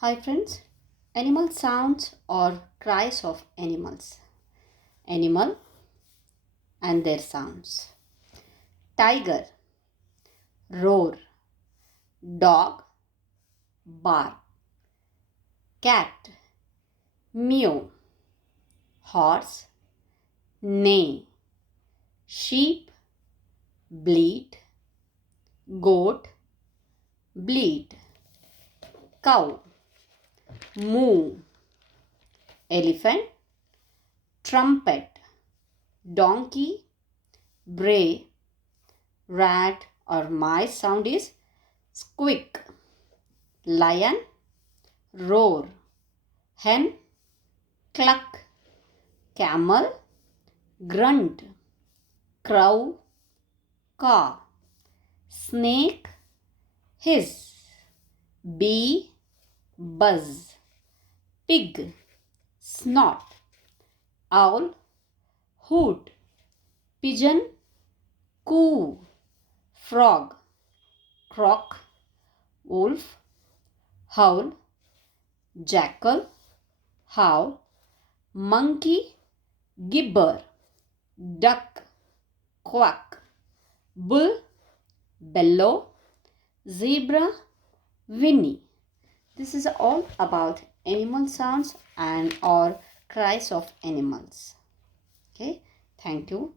Hi friends, animal sounds or cries of animals. Animal and their sounds. Tiger, roar. Dog, bark. Cat, meow. Horse, neigh. Sheep, bleat. Goat, bleat. Cow, moo. Elephant, trumpet. Donkey, bray. Rat or mice sound is squeak. Lion, roar. Hen, cluck. Camel, grunt. Crow, caw. Snake, hiss. Bee, buzz. Pig, snort. Owl, hoot. Pigeon, coo. Frog, croak. Wolf, howl. Jackal, howl. Monkey, gibber. Duck, quack. Bull, bellow. Zebra, whinny. This is all about animal sounds and or cries of animals. Okay, thank you.